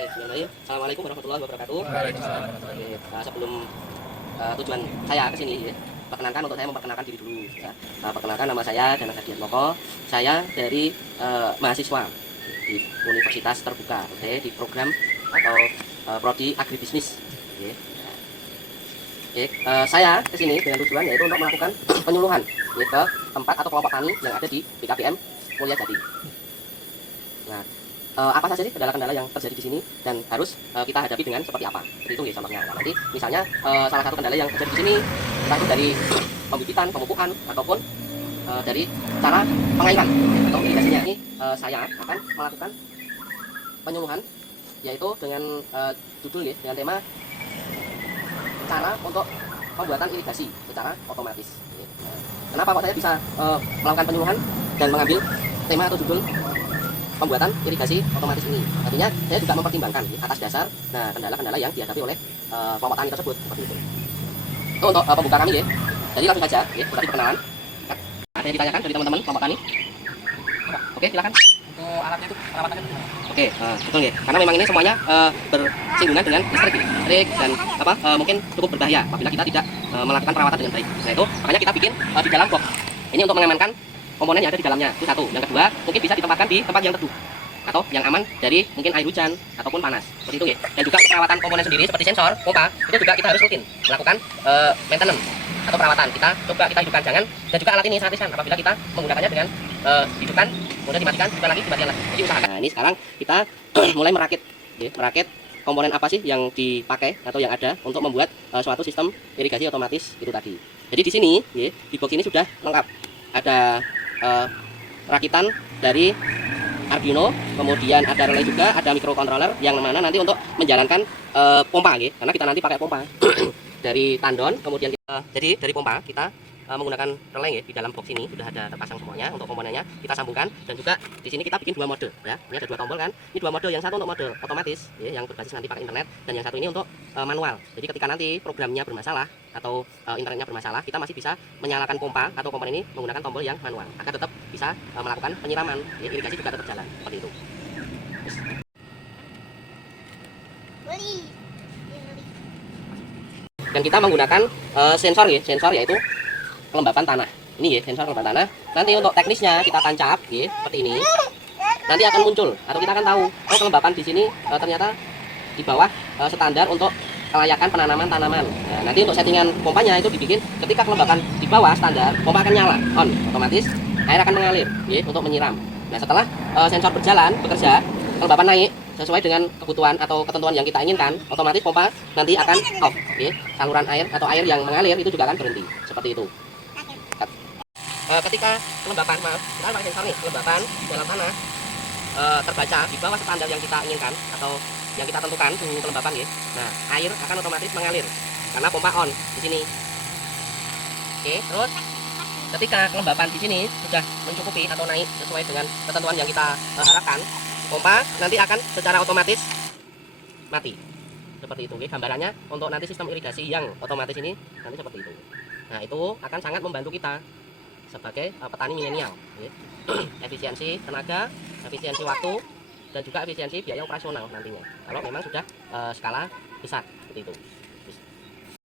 Oke, bismillahirrahmanirrahim. Assalamualaikum warahmatullahi wabarakatuh. Waalaikumsalam. Oke, sebelum tujuan saya ke sini, ya, perkenalkan untuk saya memperkenalkan diri dulu. Ya. Perkenalkan nama saya Danang Sardiatmoko. Saya dari mahasiswa di Universitas Terbuka, oke, di program atau prodi agribisnis. Oke. Oke, saya ke sini dengan tujuan yaitu untuk melakukan penyuluhan ya, ke tempat atau kelompok tani yang ada di BKPM Mulyajati. Nah, apa saja sih kendala-kendala yang terjadi di sini dan harus kita hadapi dengan seperti apa? Seperti itu ya contohnya. Nah, nanti misalnya salah satu kendala yang terjadi di sini entah itu dari pembibitan, pemupukan ataupun dari cara pengairan atau irigasinya. Ini saya akan melakukan penyuluhan yaitu dengan judul ya, dengan tema cara untuk pembuatan irigasi secara otomatis. Kenapa kok saya bisa melakukan penyuluhan dan mengambil tema atau judul pembuatan irigasi otomatis ini? Artinya saya juga mempertimbangkan atas dasar kendala-kendala yang dihadapi oleh kelompok tani tersebut seperti itu. Itu untuk pembuka kami ya. Jadi langsung saja ya, berarti perkenalan. Ada yang ditanyakan dari teman-teman kelompok tani? Oke, silakan. Untuk alatnya itu perawatannya gimana? Oke, betul ya. Karena memang ini semuanya bersinggungan dengan listrik dan mungkin cukup berbahaya apabila kita tidak melakukan perawatan dengan baik. Nah itu makanya kita bikin di dalam box. Ini untuk mengamankan komponen yang ada di dalamnya. Itu satu. Yang kedua, mungkin bisa ditempatkan di tempat yang teduh atau yang aman dari mungkin air hujan ataupun panas. Seperti itu ya. Dan juga perawatan komponen sendiri seperti sensor, pompa, itu juga kita harus rutin melakukan maintenance atau perawatan. Kita coba kita hidupkan, jangan, dan juga alat ini sangat riskan apabila kita menggunakannya dengan hidupkan kemudian dimatikan, hidupkan lagi, dimatikan lagi. Jadi usahakan. Nah, ini sekarang kita mulai merakit ya, merakit komponen apa sih yang dipakai atau yang ada untuk membuat suatu sistem irigasi otomatis itu tadi. Jadi di sini ya, di box ini sudah lengkap. Ada rakitan dari Arduino, kemudian ada relay juga, ada microcontroller yang mana nanti untuk menjalankan pompa ya, karena kita nanti pakai pompa dari tandon, kemudian jadi dari pompa kita menggunakan relay ya, di dalam box ini sudah ada terpasang semuanya untuk komponennya kita sambungkan, dan juga di sini kita bikin dua mode ya. Ini ada dua tombol kan, ini dua mode, yang satu untuk mode otomatis ya, yang berbasis nanti pakai internet, dan yang satu ini untuk manual. Jadi ketika nanti programnya bermasalah atau internetnya bermasalah, kita masih bisa menyalakan pompa atau komponen ini menggunakan tombol yang manual agar tetap bisa melakukan penyiraman ya, irigasi juga tetap jalan seperti itu. Dan kita menggunakan sensor ya, sensor yaitu kelembapan tanah. Ini ya, sensor kelembapan tanah. Nanti untuk teknisnya kita tancap ya, seperti ini. Nanti akan muncul atau kita akan tahu oh kelembapan di sini ternyata di bawah standar untuk kelayakan penanaman tanaman. Nah, nanti untuk settingan pompanya itu dibikin ketika kelembapan di bawah standar, pompa akan nyala, on, otomatis air akan mengalir ya, untuk menyiram. Nah, setelah sensor berjalan bekerja, kelembapan naik sesuai dengan kebutuhan atau ketentuan yang kita inginkan, otomatis pompa nanti akan off ya. Saluran air atau air yang mengalir itu juga akan berhenti seperti itu. Ketika kelembapan, kita pakai sensor nih, kelembapan di dalam tanah terbaca di bawah standar yang kita inginkan atau yang kita tentukan suhu kelembapan ya. Nah, air akan otomatis mengalir karena pompa on di sini. Oke, terus ketika kelembapan di sini sudah mencukupi atau naik sesuai dengan ketentuan yang kita harapkan, pompa nanti akan secara otomatis mati. Seperti itu, gambarannya untuk nanti sistem irigasi yang otomatis ini nanti seperti itu. Nah, itu akan sangat membantu kita sebagai petani milenial ya. Efisiensi tenaga, efisiensi waktu, dan juga efisiensi biaya operasional nantinya kalau memang sudah skala besar seperti itu.